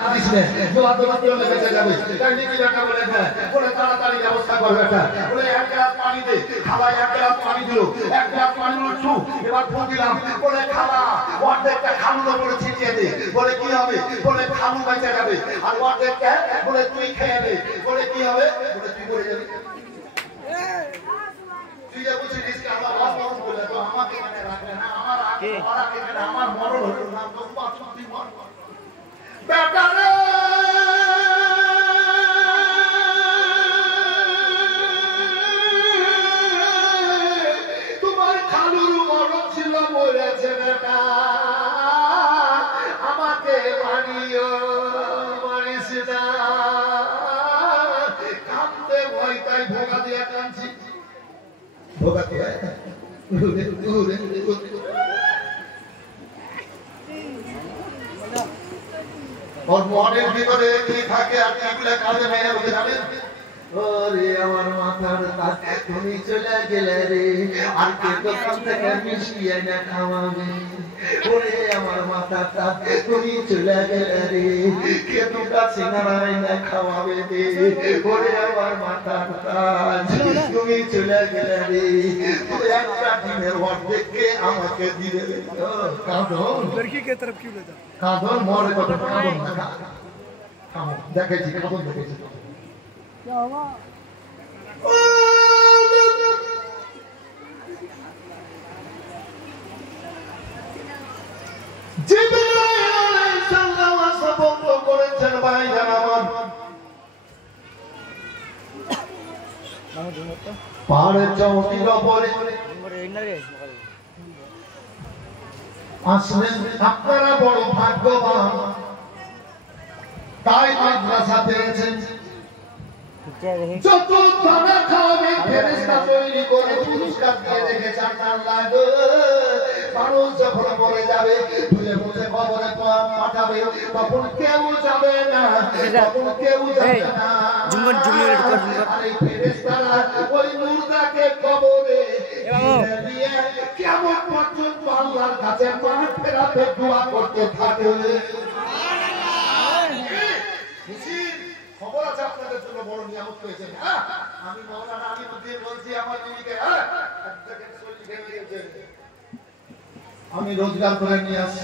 इसमें जो आप दोनों लोग बेचे जावे करने की जगह बोले है बोले ताड़ाताड़ी व्यवस्था कर बेटा बोले एक गिलास पानी दे खाला एक गिलास पानी दिलो एक गिलास पानी लो छू এবার ফু দিলাম বলে খালা অর্ধেকটা খালুর উপরে ছিটিয়ে দে বলে কি হবে বলে খালু বেঁচে যাবে আর অর্ধেকটা বলে তুই খেয়ে নে বলে কি হবে বলে তুই মরে যাবি তুই যা বুঝছিস কি আল্লাহ আওয়াজ বলে তো আমাকে এখানে রাখবে না আমার আগে আমার মরণ হলো না তো বাঁচি তুই মর বেটা রে তোমার খালুর মরণ ছিল মরেছে বেটা আমাকে মারিও মারিস না কাঁদতে ভয় তাই ভোগা দিয়ে কাঁদছি ভোগা দিয়ে और मॉडल ভিতরে কি থাকে আপনি এগুলা কাজে মেরে বলে যাবেন ওরে আমার মাথার তাত তুমি চলে গেলে রে আর কে দোকান থেকে মিষ্টি এনে খাওয়াবে ওরে আমার মাথার তাত তুমি চলে গেলে রে কে দুটা সিঙ্গারা এনে খাওয়াবে রে ওরে আমার মাথার তাত তুমি চলে গেলে রে একটা দিনের অর্ধেক কে আমাকে দিবে কাঁদন लड़की के तरफ क्यों लेता কাঁদন মরে কত কাঁদন না কাঁদন দেখেছি কাঁদন দেখেছি क्या हुआ জিবরাইল আলাইহিস সালাম সবক করেছেন ভাই জানামান পাড়ে চৌকির উপরে আসলেন আপনারা বড় ভাগ্যবান তাই মাদ্রাসা পেয়েছেন যত খানা খাওয়াবে ফেরেশতা তৈরি করে পুরস্কার দিয়ে রেখেছেন আল্লাহ গো মানুষ যখন মরে যাবে তুলে মুছে কবরে পাঠাবে তখন কেউ যাবে না তখন কেউ যাবে না জুমগন আরে ফেরেশতারা ওই মুর্দাকে কবরে দিয়ে কিয়ামত পর্যন্ত আল্লাহর কাছে মাগফিরাতের দোয়া করতে থাকে খবর আছে আপনাদের জন্য বড় নিয়ামত হয়েছে আমি মাওলানা আলিমউদ্দিন বলছি আমার দিকে আমি রোজগার করে নিয়ে আসছি